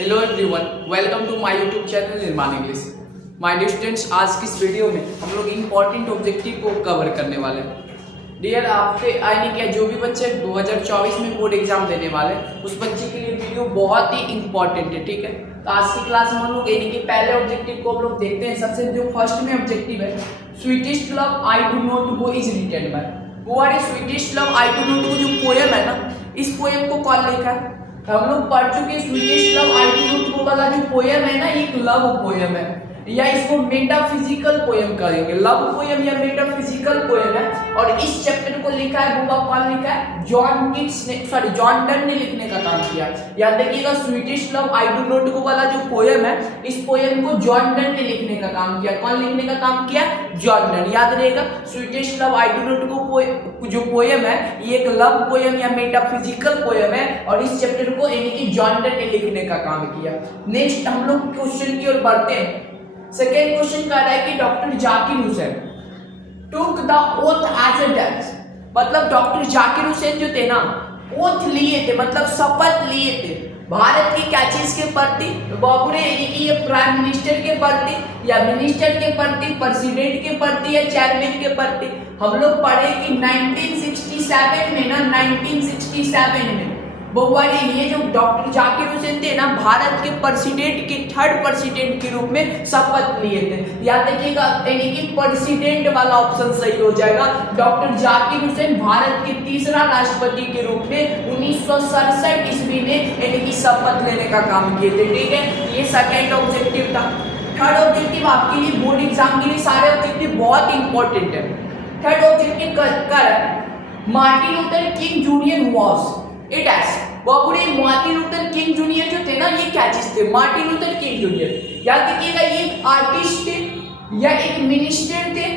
Hello everyone, welcome to my YouTube channel Nirman English. My dear students, आज की इस video में हम लोग इंपॉर्टेंट ऑब्जेक्टिव को कवर करने वाले हैं। डियर, आपके आने के जो भी बच्चे 2024 में बोर्ड एग्जाम देने वाले हैं उस बच्चे के लिए वीडियो बहुत ही इंपॉर्टेंट है। ठीक है, तो आज की क्लास में हम लोग यानी कि पहले ऑब्जेक्टिव को हम लोग देखते हैं। सबसे जो फर्स्ट में ऑब्जेक्टिव है, sweetest love I do not go is written by. वो अरे sweetest love I do not go जो पोएम है ना, इस पोएम को कौन लिखा है? हम लोग पढ़ चुके हैं sweetest love I do not गो वाला जो पोएम है ना, एक लव पोएम है या इसको मेटाफिजिकल पोएम करेंगे। लव पोएम या मेटाफिजिकल पोएम है और इस चैप्टर को लिखा है, वो कौन लिखा है? जॉन किट्स ने, सॉरी जॉन डन ने लिखने का काम किया। याद देखिएगा, sweetest love I do not गो वाला जो पोएम है, इस पोएम को जॉन डन ने लिखने का काम किया। कौन लिखने का काम किया? John Donne. याद रहेगा, sweetest love I do not go जो पोएम है ये एक लव पोएम या मेटाफिजिकल पोएम है और इस चैप्टर को यानी कि जॉन डन ने लिखने का काम किया। नेक्स्ट हम लोग क्वेश्चन की ओर बढ़ते हैं। सेकेंड क्वेश्चन कह रहा है कि doctor Zakir Hussain took the oath as a Dutch. मतलब डॉक्टर जाकिर हुसैन जो थे ना, ओथ लिए थे, मतलब शपथ लिए थे भारत की क्या चीज के प्रति? बाबू ने यानी कि ये प्राइम मिनिस्टर के प्रति या मिनिस्टर के प्रति, प्रेसिडेंट के प्रति या चेयरमैन के प्रति। हम लोग पढ़े कि 1967 में ना, 1967 में बउआ ने ये जो डॉक्टर जाकिर हुसैन थे ना, भारत के प्रेसिडेंट के थर्ड प्रेसिडेंट के रूप में शपथ लिए थे। याद रखिएगा, यानी कि प्रेसिडेंट वाला ऑप्शन सही हो जाएगा। डॉक्टर जाकिर हुसैन भारत के तीसरा राष्ट्रपति के रूप में 1967 ईस्वी में यानी कि शपथ लेने का काम किए थे। ठीक है, ये सेकेंड ऑब्जेक्टिव था। थर्ड ऑब्जेक्टिव आपके लिए बोर्ड एग्जाम के लिए सारे ऑब्जेक्टिव बहुत इंपॉर्टेंट है। थर्ड ऑब्जेक्टिव कर Martin Luther King Junior was it as. बाबू ने मार्टिन लूथर किंग जूनियर जो थे ना, ये क्या चीज थे? Martin Luther King junior. याद रखिएगा, ये एक आर्टिस्ट थे या एक मिनिस्टर थे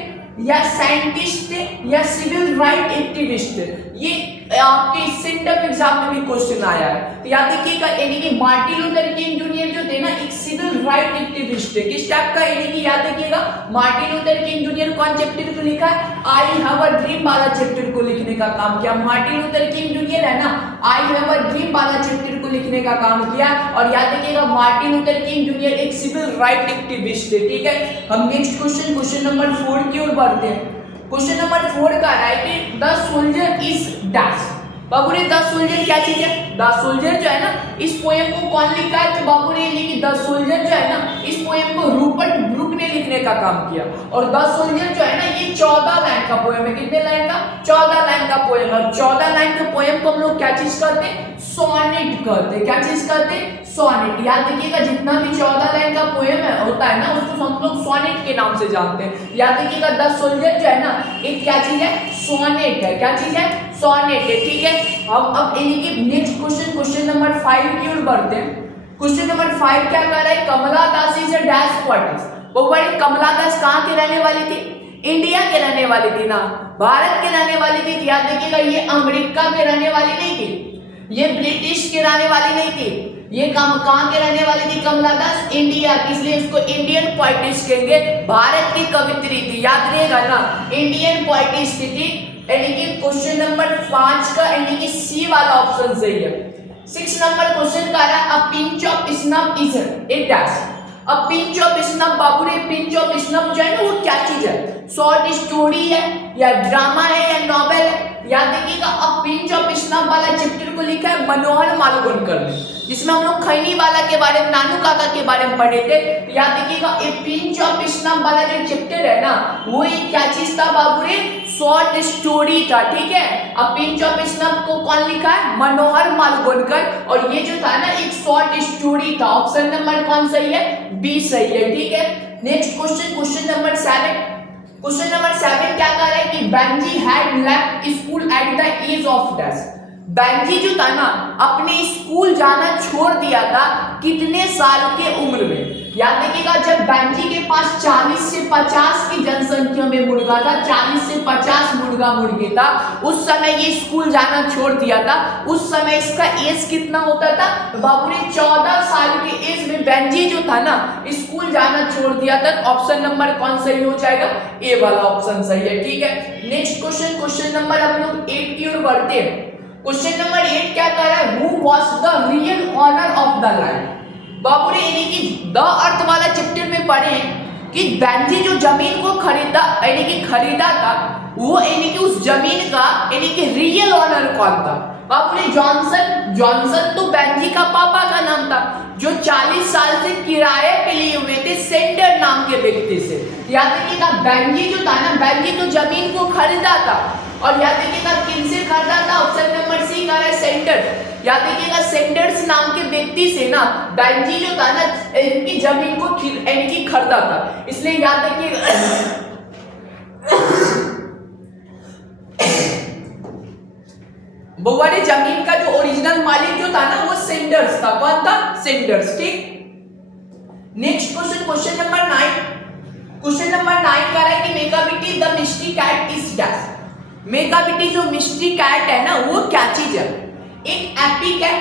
या साइंटिस्ट थे या सिविल राइट एक्टिविस्ट थे। ये आपके सेंटअप एग्जाम में भी क्वेश्चन आया है। तो याद रखिएगा, यानी कि मार्टिन लूथर किंग जूनियर जो थे ना, एक सिविल राइट एक्टिविस्ट थे। किस टाइप का? यानी कि याद रखिएगा, मार्टिन लूथर किंग जूनियर कौन चैप्टर को लिखा है? आई हैव अ ड्रीम वाला चैप्टर को लिखने का काम किया। मार्टिन लूथर किंग जूनियर है ना, आई हैव अ ड्रीम वाला चैप्टर को लिखने का काम किया। और याद रखिएगा, मार्टिन लूथर किंग जूनियर एक सिविल राइट एक्टिविस्ट थे। ठीक है, हम नेक्स्ट क्वेश्चन नंबर 4 की ओर बढ़ते हैं। क्वेश्चन नंबर 4 का है कि द सोल्जर इज डैश। बाबू ने द सोल्जर क्या चीज है? द सोल्जर जो है ना, इस पोएम को कौन लिखा है? तो बाबू ने लिखी द सोल्जर जो है ना, इस पोएम को रूपर्ट ब्रूक ने लिखने का काम किया। और द सोल्जर जो है ना, ये 14 लाइन का पोएम है। कितने लाइन का? 14 लाइन का पोएम है। 14 लाइन के पोएम को हम लोग क्या चीज करते हैं? सोनेट कहते हैं। क्या चीज करते हैं? सोनेट। याद रखिएगा, जितना भी 14 लाइन का पोएम है होता है ना, उसको हम लोग सोनेट के नाम से जानते हैं। याद रखिएगा, द सोल्जर जो है ना, एक क्या चीज है? सोनेट है। क्या चीज है? सोनेट है। ठीक है, हम अब यानी कि नेक्स्ट क्वेश्चन नंबर 5 की ओर बढ़ते हैं। क्वेश्चन नंबर 5 क्या कह रहा है? कमला दास इज अ डैश पोएट्स। बउआ, कमला दास कहाँ के रहने वाली थी? इंडिया के रहने वाली थी ना, भारत के रहने वाली थी। याद रखिएगा, ये अमेरिका के रहने वाली नहीं थी, ये ब्रिटिश के रहने वाली नहीं थी। ये कहाँ के रहने वाली थी? कमला दास इंडिया की, इसलिए इसको इंडियन पोएटिस कहेंगे। भारत की कवित्री थी। याद रहेगा ना, इंडियन पोएटिस थी। यानी कि क्वेश्चन नंबर 5 का यानी कि सी वाला ऑप्शन सही है। 6 नंबर क्वेश्चन का रहा है, a pinch of snuff is it dash. A pinch of snuff. बाबू ने पिंच ऑफ स्नफ जो है ना, वो क्या चीज है? शॉर्ट स्टोरी है या ड्रामा है या नॉवेल है? याद रखिएगा, अ पिंच ऑफ स्नफ वाला चैप्टर को लिखा है मनोहर मालवणकर ने, जिसमें हम लोग खैनी वाला के बारे में, नानू काका के बारे में पढ़े थे। याद रखिएगा, ए पिंच ऑफ स्नफ वाला जो चैप्टर है ना, वो एक क्या चीज था बाबू रे? शॉर्ट स्टोरी था। ठीक है, अ पिंच ऑफ स्नफ को कौन लिखा है? मनोहर मालवणकर। और ये जो था ना, एक शॉर्ट स्टोरी था। ऑप्शन नंबर कौन सही है? बी सही है। ठीक है, next question number 7। Question number 7 क्या कह रहा है कि Benji had left school at the age of dash. Benji जो था ना, अपने स्कूल जाना छोड़ दिया था कितने साल के उम्र में? याद रखिएगा, जब बेंजी के पास 40 से 50 की जनसंख्या में मुर्गा था, 40 से 50 मुर्गा मुर्गी था, उस समय ये स्कूल जाना छोड़ दिया था। उस समय इसका एज कितना होता था? बाबू ने 14 साल के एज में बेंजी जो था ना, स्कूल जाना छोड़ दिया था। ऑप्शन नंबर कौन सही हो जाएगा? ए वाला ऑप्शन सही है। ठीक है, नेक्स्ट क्वेश्चन नंबर हम लोग 8 की ओर बढ़ते हैं। क्वेश्चन नंबर 8 क्या कह रहा है? Who was the real owner of the land. बाबू ने यानी कि द अर्थ वाला चैप्टर में पढ़े हैं कि बेंजी जो जमीन को खरीदा था, वो यानी कि उस जमीन का यानी कि रियल ओनर कौन था? बाबू ने जॉनसन तो बेंजी का पापा का नाम था, जो 40 साल से किराए पे लिए हुए थे सेंडर नाम के व्यक्ति से। याद रखिएगा बेंजी जो था ना, बेंजी तो जमीन को खरीदा था, और याद रखिएगा किनसे खरीदा था? ऑप्शन नंबर सी का है सेंडर। याद रखिएगा सेंडर्स नाम के व्यक्ति से ना बेंजी जो था ना इनकी जमीन को इनकी खरीदा था, इसलिए याद रखिएगा बउआ ने जमीन का जो ओरिजिनल मालिक जो था ना वो सेंडर्स था। कौन था? सेंडर्स। ठीक, next question number 9। Question number 9 कह रहा है कि Macavity the mystery cat is dash. Macavity जो मिस्ट्री कैट है ना वो क्या चीज है? एक एपिक है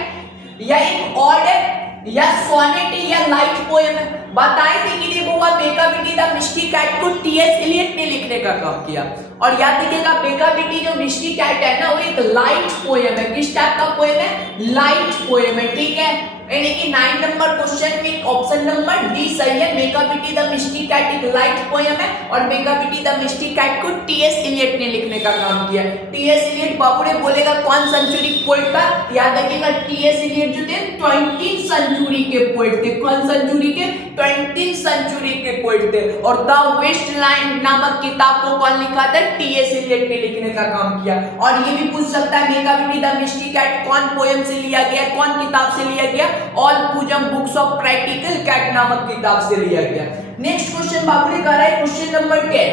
या एक ऑड है या सोनेट है या लाइट पोएम है? बताए थे कि ये बउआ मेकाबिटी द मिस्ट्री कैट को टीएस एलियट ने लिखने का काम किया। और याद रखिएगा मेकाबिटी जो मिस्ट्री कैट है ना वो एक लाइट पोएम है। किस टाइप का पोएम है? लाइट पोएम है। ठीक है, यानी कि 9 नंबर क्वेश्चन में ऑप्शन नंबर डी सही है। मेकाबिटी द मिस्ट्री कैट एक लाइट पोएम है और मेकाबिटी द मिस्ट्री कैट को टीएस एलियट ने लिखने का काम किया। टीएस एलियट बाबू ने बोलेगा कौन सेंचुरी पोएट था? याद रखिएगा टीएस एलियट जो थे 20th सेंचुरी के पोएट थे। कौन सेंचुरी के? 20th सेंचुरी के पोएट थे। और द वेस्ट लाइन नामक किताब को कौन लिखा था? टीएस एलियट ने लिखने का काम किया। और ये भी पूछ सकता है मेकाबिटी द मिस्ट्री कैट कौन पोएम से लिया गया, कौन किताब से लिया गया? Old Possum's books of practical cat नामक किताब से लिया गया। नेक्स्ट क्वेश्चन बाबू ने कह रहा है क्वेश्चन नंबर 10।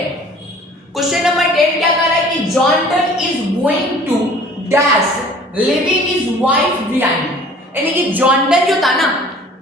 क्वेश्चन नंबर 10 क्या कह रहा है कि John Donne is going to dash leaving his wife behind. यानी कि जॉन डन जो था ना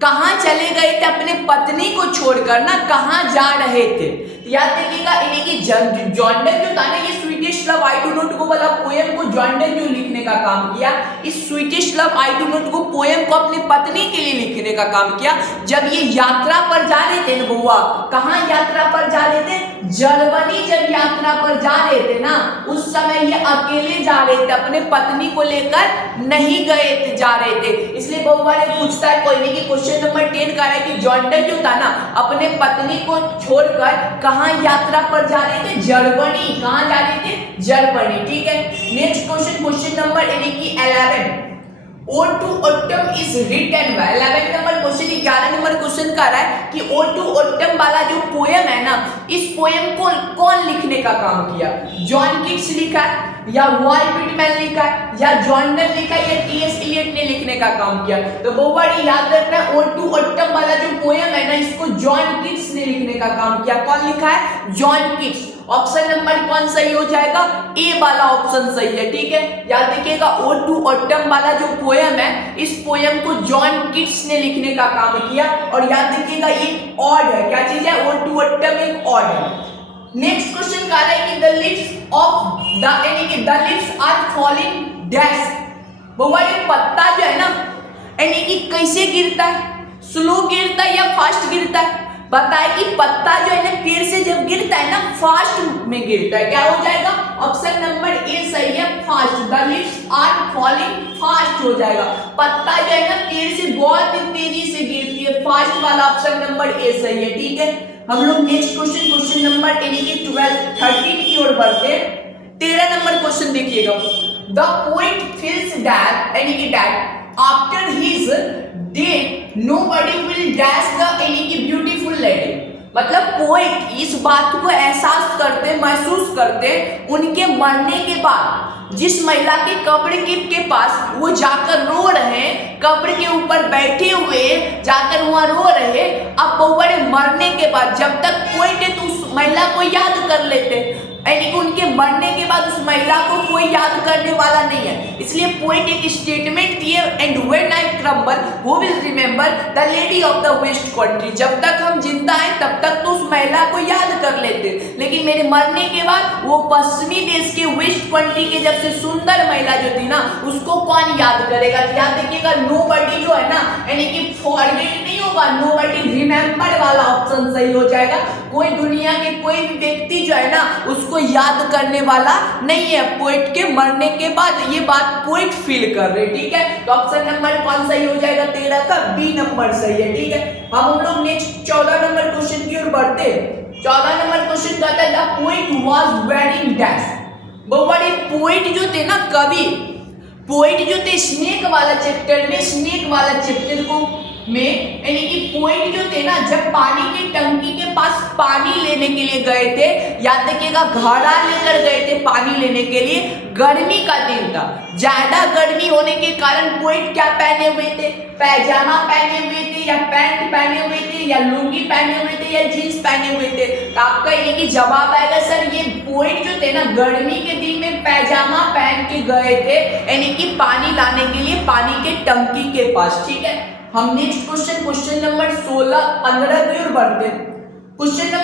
कहां चले गए थे अपने पत्नी को छोड़कर ना, कहां जा रहे थे? याद रखिएगा यानी कि जॉन डन जो था ना ये sweetish love I do not गो वाला पोएम को जॉन डन जो लिखने का काम किया, इस sweetish love I do not go poem को अपनी पत्नी के लिए लिखने का काम किया। जब ये यात्रा पर जा रहे थे ना बउआ, कहां यात्रा पर जा रहे थे? जर्मनी जब यात्रा पर जा रहे थे ना उस समय ये अकेले जा रहे थे, अपने पत्नी को लेकर नहीं गए थे, जा रहे थे। इसलिए बउआ ने पूछता है कोई नहीं कि क्वेश्चन नंबर 10 कह रहा है कि जॉन डन जो था ना अपने पत्नी को छोड़कर कहां यात्रा पर जा रहे थे? जर्मनी। कहां जा रहे थे? जर्मनी। ठीक है, नेक्स्ट क्वेश्चन नंबर यानी कि 11। Ode to Autumn is written by 11 number question 11 number question कर रहा है कि Ode to Autumn वाला जो पोएम है ना इस पोएम को कौन लिखने का काम किया? जॉन किट्स लिखा है या वॉल्ट विटमैन लिखा है या जॉन डन लिखा है या टीएस एलियट ने लिखने का काम किया? तो बउआ याद रखना Ode to Autumn वाला जो पोएम है ना इसको जॉन किट्स ने लिखने का काम किया। कौन लिखा है? John Keats. ऑप्शन नंबर कौन सही हो जाएगा? ए वाला ऑप्शन सही है। ठीक है, याद रखिएगा Ode to Autumn वाला जो पोएम है इस पोएम को जॉन किट्स ने लिखने का काम किया। और याद रखिएगा एक ऑड है। क्या चीज है? Ode to Autumn एक ऑड है। नेक्स्ट क्वेश्चन कह रहा है कि द लीव्स ऑफ द यानी कि the leaves are falling dash. बउआ ये पत्ता जो है ना यानी कि कैसे गिरता है? स्लो गिरता है या फास्ट गिरता है? बताए कि पत्ता जो है ना पेड़ से जब गिरता है ना फास्ट में गिरता है। क्या हो जाएगा? ऑप्शन नंबर ए सही है, fast. The leaves are falling fast हो जाएगा। पत्ता जो है ना पेड़ से बहुत ही तेजी से गिरती है, फास्ट वाला ऑप्शन नंबर ए सही है। ठीक है, हम लोग नेक्स्ट क्वेश्चन नंबर यानी कि 13 की ओर बढ़ते हैं। 13 नंबर क्वेश्चन देखिएगा। द पोएट फील्स दैट यानी कि that after his death nobody will dash the यानी कि ब्यूटीफुल लेडी। मतलब पोएट इस बात को एहसास करते, महसूस करते उनके मरने के बाद जिस महिला के कब्र के पास वो जाकर रो रहे, कब्र के ऊपर बैठे हुए जाकर वहां रो रहे। अब बउआ मरने के बाद जब तक पोएट है तो उस महिला को याद कर लेते, यानी कि उनके मरने के बाद उस महिला को कोई याद करने वाला नहीं है। इसलिए पोएट एक स्टेटमेंट दिए, and when I crumble who will remember the lady of the west country. जब तक हम जिंदा हैं तब तक तो उस महिला को याद कर लेते, लेकिन मेरे मरने के बाद वो पश्चिमी देश के वेस्ट कंट्री के जब से सुंदर महिला जो थी ना उसको कौन याद करेगा? याद रखिएगा नोबडी जो है ना यानी कि फॉरगेट नहीं होगा होगा, नोबडी रिमेंबर वाला ऑप्शन सही हो जाएगा। कोई दुनिया के कोई भी व्यक्ति जो है ना उसको याद करने वाला नहीं है पोएट के मरने के बाद, ये बात पोएट फील कर रहे, ठीक है। तो ऑप्शन नंबर कौन सही हो जाएगा 13 का, बी नंबर सही है, ठीक है। हम लोग नेक्स्ट 14 नंबर क्वेश्चन की ओर बढ़ते हैं। 14 नंबर क्वेश्चन कहता है the poet was very dash. बड़े पोएट जो थे ना, कवि पोएट जो थे स्नेक वाला चैप्टर में, स्नेक वाला चैप्टर को में यानी कि पोएट जो थे ना जब पानी की टंकी के पास पानी लेने के लिए गए थे, याद रखिएगा घड़ा लेकर गए थे पानी लेने के लिए, गर्मी का दिन था, ज्यादा गर्मी होने के कारण पोएट क्या पहने हुए थे, पैजामा पहने हुए थे या पैंट पहने हुए थे या लुंगी पहने हुए थे या जींस पहने हुए थे। तो आपका ये कि जवाब आएगा सर ये पोएट जो थे ना गर्मी के दिन में पैजामा पहन के गए थे, यानी कि पानी लाने के लिए पानी के टंकी के पास, ठीक है। हम नेक्स्ट क्वेश्चन नंबर 15 की ओर बढ़ते हैं। क्वेश्चन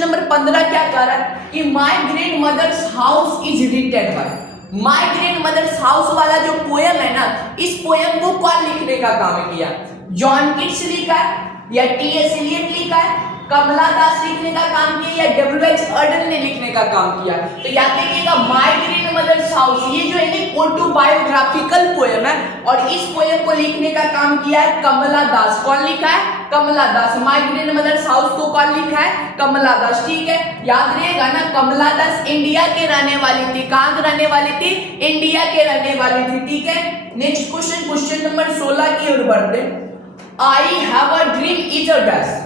नंबर 15 क्या कह रहा है कि my grandmother's house is written by. My grandmother's house वाला जो पोयम है ना, इस पोयम को कौन लिखने का काम किया, जॉन किट्स लिखा है या टी.एस. एलियट लिखा है, कमला दास लिखने का काम किया या डब्ल्यू.एच. अर्डन ने लिखने का काम किया। तो याद रखिएगा माय ग्रैंड मदर्स हाउस ये जो है ना ऑटोबायोग्राफिकल पोयम है और इस पोयम को लिखने का काम किया है कमला दास। कौन लिखा है, कमला दास। माय ग्रैंड मदर्स हाउस को कौन लिखा है, कमला दास, ठीक है। याद रखिएगा ना कमला दास इंडिया के रहने वाली थी, कहां के रहने वाली थी, इंडिया के रहने वाली थी, ठीक है। नेक्स्ट क्वेश्चन नंबर 16 की ओर बढ़ते। I have a dream is a dash.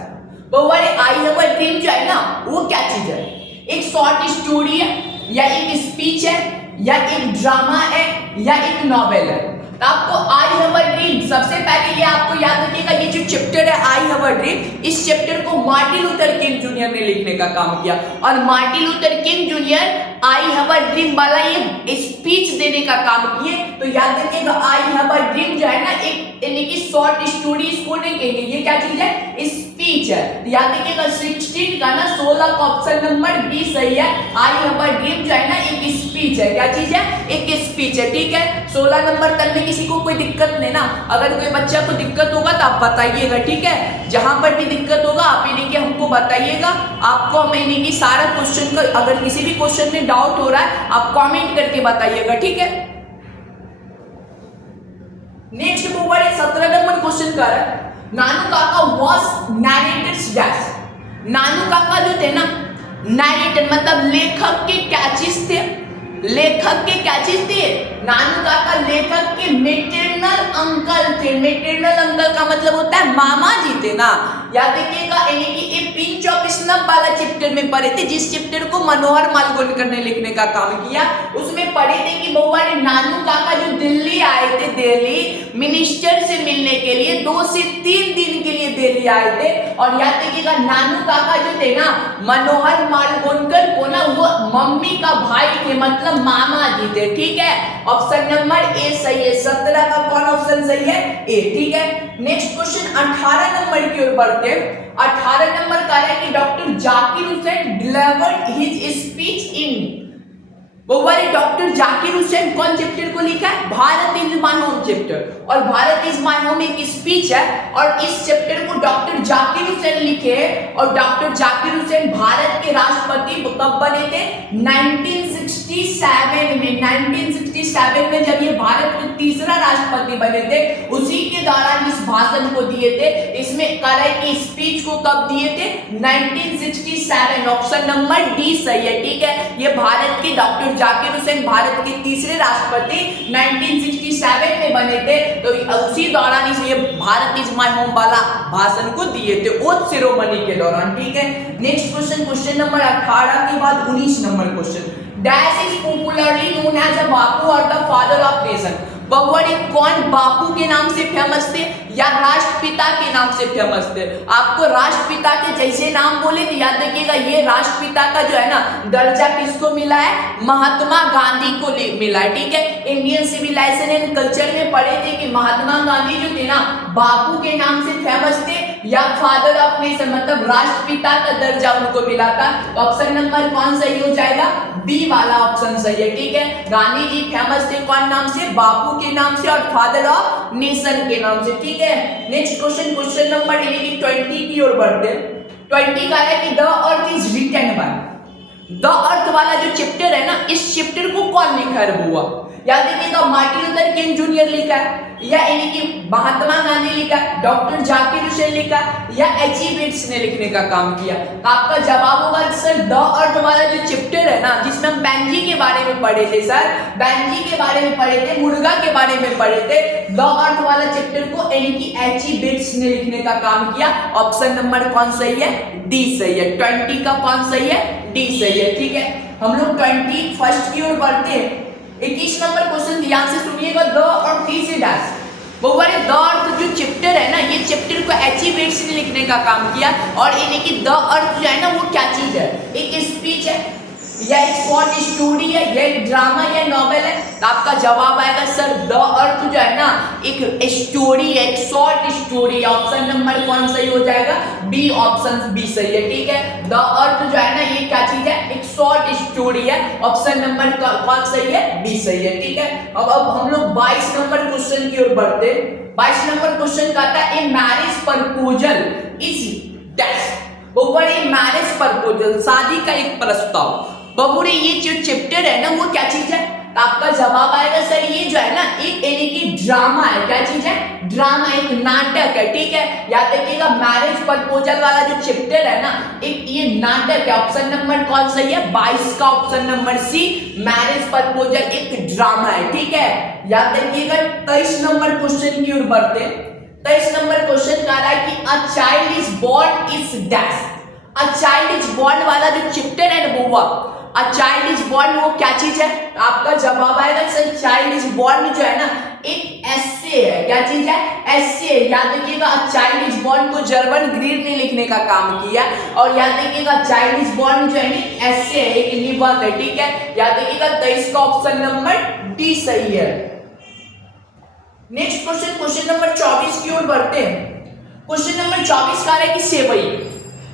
I have a dream जो है ना वो क्या चीज है, एक शॉर्ट स्टोरी है या एक स्पीच है या एक ड्रामा है या एक नॉवेल है। तो आपको आई हैव अ ड्रीम सबसे पहले ये आपको याद रखिएगा, ये जो चैप्टर है आई हैव अ ड्रीम, इस चैप्टर को मार्टिन लूथर किंग जूनियर ने लिखने का काम किया और Martin Luther King junior I have a dream वाला ये स्पीच देने का काम किए। तो याद रखिएगा आई हैव अ ड्रीम जो है ना एक यानी कि शॉर्ट स्टोरी इसको नहीं कहेंगे, ये क्या चीज है, स्पीच है। याद रखिएगा 16 का ना 16 का ऑप्शन नंबर बी सही है। आई हैव अ ड्रीम जो है ना एक स्पीच है, क्या चीज है, एक स्पीच है, ठीक है। 16 नंबर तक में किसी को कोई दिक्कत नहीं ना, अगर कोई बच्चा को दिक्कत होगा तो आप बताइएगा, ठीक है। जहां पर भी दिक्कत होगा आप यानी कि हमको बताइएगा, आपको हम यानी कि सारा क्वेश्चन का अगर किसी भी क्वेश्चन में डाउट हो रहा है आप कमेंट करके बताइएगा, ठीक है। नेक्स्ट वो 17 नंबर क्वेश्चन कर रहा है नानू काका वाज नैरेटर्स डैश। नानू काका जो थे ना नैरेटर मतलब लेखक के क्या चीज थे, लेखक के क्या चीज थे, नानू काका लेखक के मेटरनल अंकल थे। मेटरनल अंकल का मतलब होता है मामा जी थे ना। याद रखिएगा यानी कि एक पिंच ऑफ स्नफ वाला चैप्टर में पढ़े थे, जिस चैप्टर को मनोहर मालगोनकर ने लिखने का काम किया, उसमें पढ़े थे कि बहुआ ने नानू काका जो दिल्ली आए थे, दिल्ली मिनिस्टर से मिलने के लिए 2 से 3 दिन के लिए दिल्ली आए थे। और याद रखिएगा नानू काका जो थे ना मनोहर मालगोनकर को ना वो मम्मी का भाई थे, मतलब मामा जी थे, ठीक है। ऑप्शन नंबर ए सही है। 17 का कौन ऑप्शन सही है, ए, ठीक है। नेक्स्ट क्वेश्चन 18 नंबर की ओर बढ़ते हैं। 18 नंबर का है कि doctor Zakir Hussain delivered his speech in. Doctor Zakir Hussain कौन चैप्टर को लिखा है, Bharat is my home chapter. और भारत इज माय होम एक स्पीच है और इस चैप्टर को डॉक्टर जाकिर हुसैन लिखे। और डॉक्टर जाकिर हुसैन भारत के राष्ट्रपति कब बने थे, 1967 में। 1967 में जब ये भारत के तीसरा राष्ट्रपति बने थे, उसी के दौरान इस भाषण को दिए थे। इसमें करे की स्पीच को कब दिए थे, 1967। ऑप्शन नंबर डी सही है, ठीक है। ये भारत के डॉक्टर जाकिर हुसैन भारत के तीसरे राष्ट्रपति 1967 में बने थे। तो उसी दौरान इसे भारत इज माय होम वाला भाषण को दिए थे ओथ सेरेमनी के दौरान, ठीक है। नेक्स्ट क्वेश्चन नंबर 18 के बाद 19 number question. Dash is popularly known as a Bapu और द फादर ऑफ नेशन। बबुआ कौन बापू के नाम से फेमस थे या राष्ट्रपिता के नाम से फेमस थे। आपको राष्ट्रपिता के जैसे नाम बोले तो याद रखिएगा ये राष्ट्रपिता का जो है ना दर्जा किसको मिला है, महात्मा गांधी को मिला है, ठीक है। इंडियन सिविलाइजेशन एंड कल्चर में पढ़े थे कि महात्मा गांधी जो थे ना बापू के नाम से फेमस थे या फादर ऑफ नेशन मतलब राष्ट्रपिता का दर्जा उनको मिला था। ऑप्शन नंबर कौन सही हो जाएगा, बी वाला ऑप्शन सही है, ठीक है। गांधी जी फेमस थे कौन नाम से, बापू के नाम से और फादर ऑफ नेशन के नाम से, ठीक है। है। नेक्स्ट क्वेश्चन, क्वेश्चन नंबर 20 की ओर बढ़ते हैं। 20 का है कि the earth is written by. The earth वाला जो चैप्टर है ना, इस चैप्टर को कौन लिखा है बुआ? याद रखिएगा, मार्टिन लूथर किंग जूनियर लिखा है, या यानी कि महात्मा गांधी लिखा है, डॉक्टर जाकिर हुसैन लिखा है, या एच.ई. बेट्स ने लिखने का काम किया। आपका जवाब होगा सर द अर्थ वाला जो चैप्टर है ना, जिसमें हम बेंजी के बारे में पढ़े थे सर, बेंजी के बारे में पढ़े थे, मुर्गा के बारे में पढ़े थे, द अर्थ वाला चैप्टर को यानी कि एच.ई. बेट्स ने लिखने का काम किया। ऑप्शन नंबर कौन सही है? डी सही है। 20 का कौन सही है? डी सही है। ठीक है, हम लोग 21 की ओर बढ़ते हैं। 21 नंबर क्वेश्चन ध्यान से सुनिएगा। The earth is a dash. बहुबारे द अर्थ जो चैप्टर है ना, ये चैप्टर को एच.ई. बेट्स ने लिखने का काम किया। और यानी कि द अर्थ जो है ना, वो क्या चीज है? एक स्पीच है, या एक शॉर्ट स्टोरी है, या एक ड्रामा या नॉवेल है? तो आपका जवाब आएगा सर द अर्थ जो है ना, एक स्टोरी है, एक शॉर्ट स्टोरी है। ऑप्शन नंबर कौन सही हो जाएगा? बी, ऑप्शन बी सही है। ठीक है, द अर्थ जो है ना, ये क्या चीज है? एक शॉर्ट स्टोरी है। ऑप्शन नंबर कौन सही है? बी सही है। ठीक है, अब हम लोग 22 नंबर क्वेश्चन की ओर बढ़ते। 22 नंबर क्वेश्चन कहता है a marriage proposal is dash. बबुरे मैरिज प्रपोजल, शादी का एक प्रस्ताव। बबुरे ये जो चैप्टर है ना, वो क्या चीज है? तो आपका जवाब आएगा सर ये जो है ना, एक यानी कि ड्रामा है। क्या चीज है? ड्रामा, एक नाटक है। ठीक है, याद रखिएगा, मैरिज प्रपोजल वाला जो चैप्टर है ना, एक ये नाटक है। ऑप्शन नंबर कौन सही है? 22 का option number C, marriage proposal एक ड्रामा है। ठीक है, याद रखिएगा। 23 नंबर क्वेश्चन की ओर बढ़ते। 23 नंबर क्वेश्चन कह रहा है कि a child is born is dash. A child is born वाला जो चैप्टर है ना बुआ, अ चाइल्ड इज बोर्न वो क्या चीज है? आपका जवाब आएगा सर चाइल्ड इज बोर्न जो है ना, एक एस्से है। क्या चीज है? एस्से। याद रखिएगा, अ चाइल्ड इज बोर्न को जर्मन ग्रीन ने लिखने का काम किया। और याद रखिएगा, चाइल्ड इज बोर्न जो है ना, एस्से है, एक निबंध है। ठीक है, याद रखिएगा 23 का ऑप्शन नंबर डी सही है। नेक्स्ट क्वेश्चन, क्वेश्चन नंबर 24 की ओर बढ़ते हैं। क्वेश्चन नंबर 24 का है कि सेवई।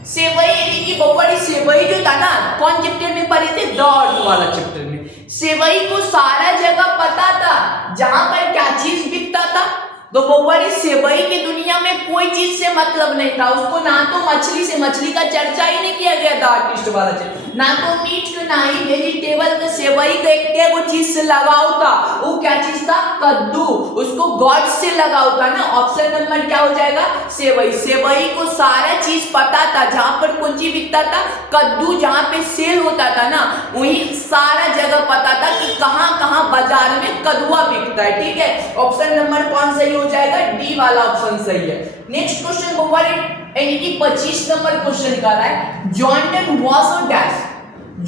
सेवई यानी कि बबुआरी सेवई जो था ना, कौन चैप्टर में पढ़े थे? द अर्थ वाला चैप्टर में। सेवई को सारा जगह पता था जहां पर क्या चीज बिकता था। तो बबुआरी सेवई की दुनिया में कोई चीज से मतलब नहीं था उसको, ना तो मछली से, मछली का चर्चा ही नहीं किया गया था आर्टिस्ट वाला चैप्टर, ना तो मीट ना ही वेजिटेबल में सेवई का एक वो चीज से लगाव था। वो क्या चीज था? कद्दू। उसको गॉड से लगाव था ना। ऑप्शन नंबर क्या हो जाएगा? सेवई। सेवई को सारा चीज पता था, जहां पर कौन चीज बिकता था? कद्दू। जहां पे सेल होता था ना, वही सारा जगह पता था कि कहां कहां बाजार में कद्दुआ बिकता है। ठीक है, ऑप्शन नंबर कौन सही हो जाएगा? डी वाला ऑप्शन सही है। नेक्स्ट क्वेश्चन बुआ यानी कि 25 नंबर क्वेश्चन का है Jordan was a dash.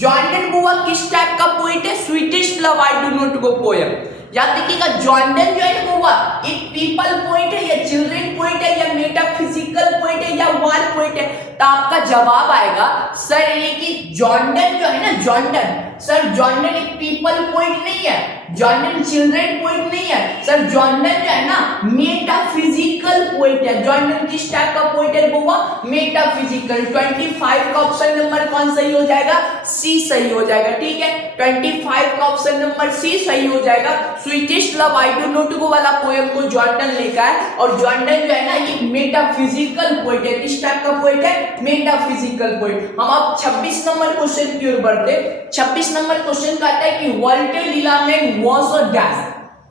Jordan बुआ किस टाइप का पोएट है? Sweetish love I do not go poem. याद रखिएगा, जॉर्डन जो है ना बुआ, एक पीपल पोएट है, या चिल्ड्रन पोएट है, या मेटाफिजिकल पोएट है, या वॉर पोएट है? तो आपका जवाब आएगा सर ये कि जॉर्डन जो है ना, जॉर्डन सर, जॉर्डन एक पीपल पोएट नहीं है, जॉर्डन चिल्ड्रन पोएट नहीं है सर, जॉर्डन जो है ना मेटाफिजिकल पोएट है। जॉर्डन किस टाइप का पोएट है बुआ? मेटाफिजिकल। 25 का ऑप्शन नंबर कौन सही हो जाएगा? सी सही हो जाएगा। ठीक है, 25 का ऑप्शन नंबर सी सही हो जाएगा। Sweetish love I do not गो वाला पोएम को जॉर्डन लिखा है, और जॉर्डन जो है ना ये मेटाफिजिकल पोएट है। किस टाइप का पोएट है? Metaphysical poet. हम अब 26 नंबर क्वेश्चन की ओर बढ़ते। 26 नंबर क्वेश्चन कहता है कि Walter de la Mare was a dash.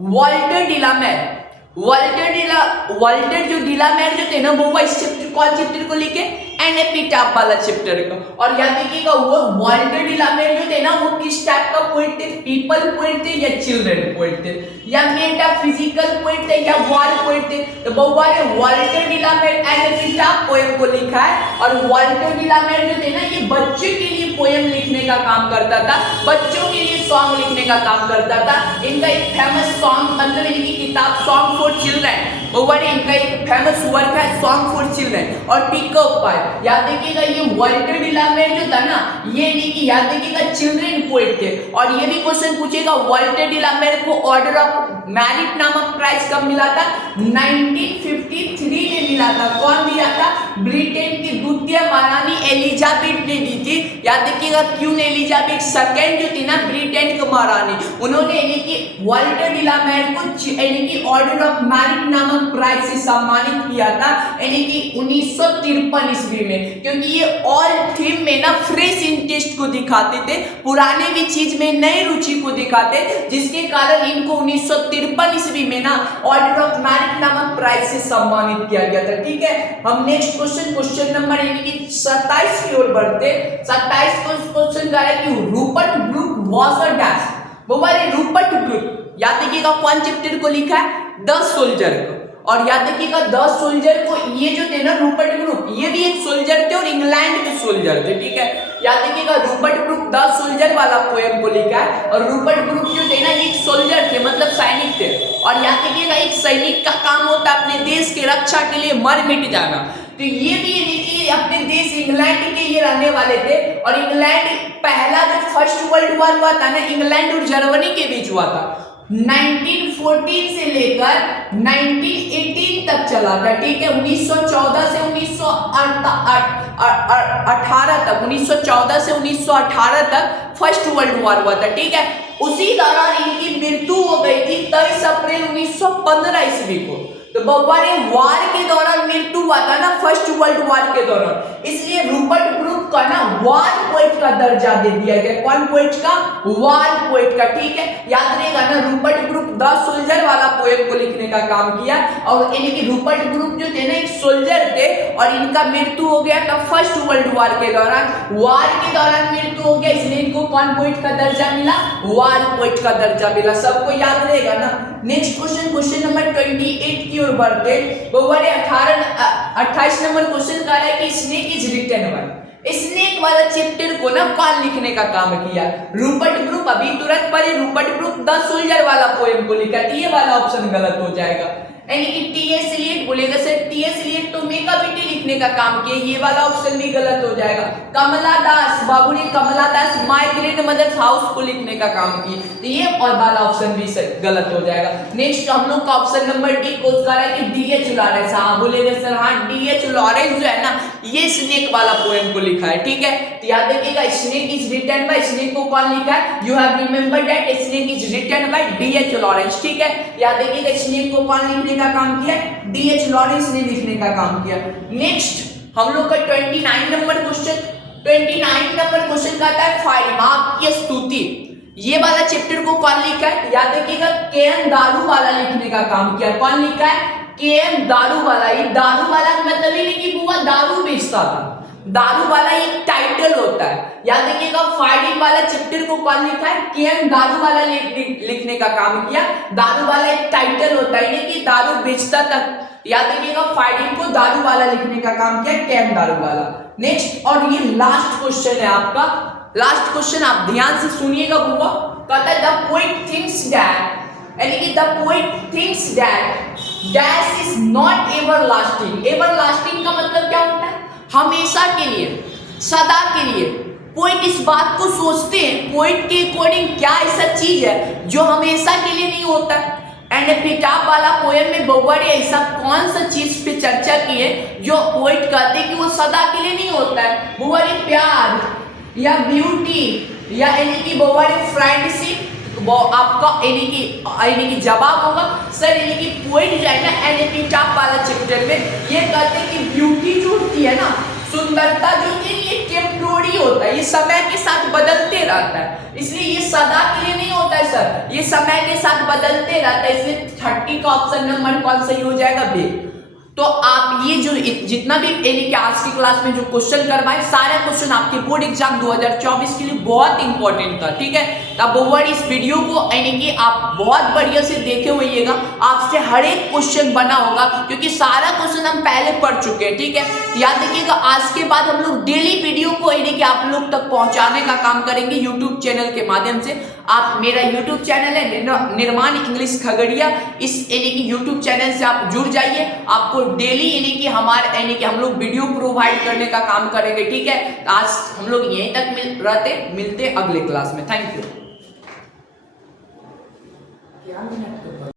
Walter de la Mare, Walter जो डिलामेड जो थे ना वो इस चैप्टर, कौन चैप्टर को लिखे? एनेपिटाफ वाला चैप्टर को। और याद रखिएगा, वो वॉल्टर डिलामेड जो थे ना वो किस टाइप का पोएट थे? पीपल पोएट थे, या चिल्ड्रन पोएट थे, या मेटाफिजिकल पोएट थे, या वॉर पोएट थे? तो बहुआ ने वॉल्टर डिलामेड एनेपिटाफ पोएम को लिखा है। और वॉल्टर डिलामेड जो थे ना ये बच्चों के लिए पोएम लिखने का काम करता था, बच्चों के लिए सॉन्ग लिखने का काम करता था। इनका एक फेमस सॉन्ग, मतलब इनकी किताब सॉन्ग फॉर चिल्ड्रन, वो इनका एक फेमस वर्क है सॉन्ग फॉर चिल्ड्रन। और पिकअप पाई, याद रखिएगा ये वॉल्टर डिलामेड जो था ना, ये नहीं कि याद रखिएगा चिल्ड्रन पोएट थे। और ये भी क्वेश्चन पूछेगा, वॉल्टर डिलामेड को ऑर्डर ऑफ मेरिट नामक प्राइज कब मिला था? 1953 में मिला था। कौन दिया था? ब्रिटेन की द्वितीय महारानी एलिजाबेथ ने दी थी। याद रखिएगा क्वीन एलिजाबेथ सेकेंड जो थी ना ब्रिटेन की महारानी, उन्होंने यानी कि वाल्टर डिलामेयर को यानी कि ऑर्डर ऑफ मेरिट नामक प्राइज से सम्मानित किया था यानी कि 1953 ईस्वी में, क्योंकि ये ऑल थीम में ना फ्रेश इंटरेस्ट को दिखाते थे, पुराने भी चीज में नई रुचि को दिखाते, जिसके कारण इनको 1953 ईस्वी में ना ऑर्डर ऑफ मेरिट नामक प्राइज से सम्मानित किया गया था। ठीक है, हम नेक्स्ट क्वेश्चन नंबर यानी कि 27 की ओर बढ़ते। 27 क्वेश्चन का है कि Rupert Brooke was a dash. वो वाले रूपर्ट ब्रूक याद रखिएगा कौन चैप्टर को लिखा है, द सोल्जर को। और याद रखिएगा द सोल्जर को ये जो थे ना रूपर्ट ब्रूक, ये भी एक सोल्जर थे और इंग्लैंड के सोल्जर थे। ठीक है, याद रखिएगा रूपर्ट ब्रूक द सोल्जर वाला पोएम को लिखा है। और रूपर्ट ब्रूक जो थे ना एक सोल्जर थे, मतलब सैनिक थे। और याद रखिएगा एक सैनिक का काम होता है अपने देश की रक्षा के लिए मर मिट जाना, तो ये भी देखिए अपने देश इंग्लैंड के ये रहने वाले थे। और इंग्लैंड पहला जो फर्स्ट वर्ल्ड वॉर हुआ था ना इंग्लैंड और जर्मनी के बीच हुआ था, 1914 से लेकर 1918 तक चला था। ठीक है, 1914 से 1918 तक, 1914 से 1918 तक फर्स्ट वर्ल्ड वॉर हुआ था। ठीक है, उसी दौरान इनकी मृत्यु हो गई थी 23 अप्रैल 1915 ईस्वी को। तो बवारी वार के दौरान मृत्यु हुआ था ना फर्स्ट वर्ल्ड वॉर के दौरान, इसलिए रूपर्ट ब्रूक का ना वार पोएट का दर्जा दे दिया गया। कौन पोएट का? वार पोएट का। ठीक है, याद रहेगा ना रूपर्ट ब्रूक द सोल्जर वाला पोएम को लिखने का काम किया। और इनकी रूपर्ट ब्रूक जो थे ना एक सोल्जर थे और इनका मृत्यु हो गया था फर्स्ट वर्ल्ड वॉर के दौरान। वार के दौरान मृत्यु हो गया, इसलिए इनको कौन पोएट का दर्जा मिला? वार पोएट का दर्जा मिला। सबको याद रहेगा ना। नेक्स्ट क्वेश्चन नंबर 28 की ओर बढ़ते। वो बड़े 28 नंबर क्वेश्चन का है कि snake is written by. Snake वाला चैप्टर को ना कौन लिखने का काम किया? Rupert Brooke. अभी तुरंत पहले रूपर्ट ब्रूक द सोल्जर वाला पोएम को लिखा, ये वाला ऑप्शन गलत हो जाएगा। यानी कि टी.एस. एलियट बोलेगा सर, टी.एस. एलियट तो मेकाबिटी लिखने का काम किया, ये वाला ऑप्शन भी गलत हो जाएगा। कमला दास, बाबू ने कमला दास माय ग्रेट मदर्स हाउस को लिखने का काम किया, तो ये और वाला ऑप्शन भी गलत हो जाएगा। नेक्स्ट हम लोग का ऑप्शन नंबर डी को उसका है कि डी.एच. लॉरेंस। हाँ बोलेगा सर, हाँ डी.एच. लॉरेंस जो है ना ये स्नेक वाला पोएम को लिखा है। ठीक है, तो याद रखिएगा snake is written by, snake को कौन लिखा है? You have remembered that snake is written by D H. Lawrence. ठीक है, याद रखिएगा स्नेक को कौन लिखने का काम किया? डी.एच. लॉरेंस ने लिखने का काम किया। नेक्स्ट हम लोग का 29 नंबर क्वेश्चन। 29 नंबर क्वेश्चन का आता है फाइमार्क की स्तुति। ये वाला चैप्टर को कौन लिखा है? याद रखिएगा के.एन. दारू वाला लिखने का काम किया। कौन लिखा है? के.एन. दारू वाला। ये दारू वाला मतलब ये नहीं कि वो दारू बेचता था, दारू वाला एक टाइटल होता है। याद रखिएगा फाइटिंग वाला चैप्टर को कौन लिखा है? के.एन. दारू वाला लिखने का काम किया। दारू वाला एक टाइटल होता है, नहीं कि दारू बेचता था। याद रखिएगा फाइटिंग को दारू वाला लिखने का काम किया के.एन. दारू वाला। नेक्स्ट और ये लास्ट क्वेश्चन है आपका। लास्ट क्वेश्चन आप ध्यान से सुनिएगा बुआ। कहता है द पोएट थिंक्स दैट, यानी कि the poet thinks that dash is not everlasting. Everlasting का मतलब क्या होता है? हमेशा के लिए, सदा के लिए। पोएट इस बात को सोचते हैं, पोएट के अकॉर्डिंग क्या ऐसा चीज है जो हमेशा के लिए नहीं होता है। एंड एपिटाफ वाला पोएम में बौवर ऐसा कौन सा चीज पे चर्चा की है जो पोएट कहते हैं कि वो सदा के लिए नहीं होता है? बौवर प्यार या ब्यूटी या यानी कि बौवर फ्रेंडशिप, वो आपका यानी कि जवाब होगा सर यानी कि पोएट जो है ना एपिटाफ वाला चैप्टर में ये कहते हैं कि ब्यूटी जो होती है ना, सुंदरता जो होती है ये टेम्पोररी होता है, ये समय के साथ बदलते रहता है, इसलिए ये सदा के लिए नहीं होता है सर, ये समय के साथ बदलते रहता है। इसलिए 30 का ऑप्शन नंबर कौन सही हो जाएगा? बी। तो आप ये जो जितना भी यानी कि आज की क्लास में जो क्वेश्चन करवाए सारे क्वेश्चन आपके बोर्ड एग्जाम 2024 के लिए बहुत इंपॉर्टेंट था। ठीक है, तब बोर्ड इस वीडियो को यानी कि आप बहुत बढ़िया से देखे होइएगा, आपसे हर एक क्वेश्चन बना होगा क्योंकि सारा क्वेश्चन हम पहले पढ़ चुके हैं। ठीक है, याद रखिएगा आज के बाद हम लोग डेली वीडियो को यानी कि आप लोग तक पहुंचाने का काम करेंगे यूट्यूब चैनल के माध्यम से। आप मेरा यूट्यूब चैनल है निर्माण इंग्लिश खगड़िया, इस यानी कि यूट्यूब चैनल से आप जुड़ जाइए, आपको डेली यानी कि हमारे यानी कि हम लोग वीडियो प्रोवाइड करने का काम करेंगे। ठीक है, आज हम लोग यहीं तक मिलते अगले क्लास में। Thank you.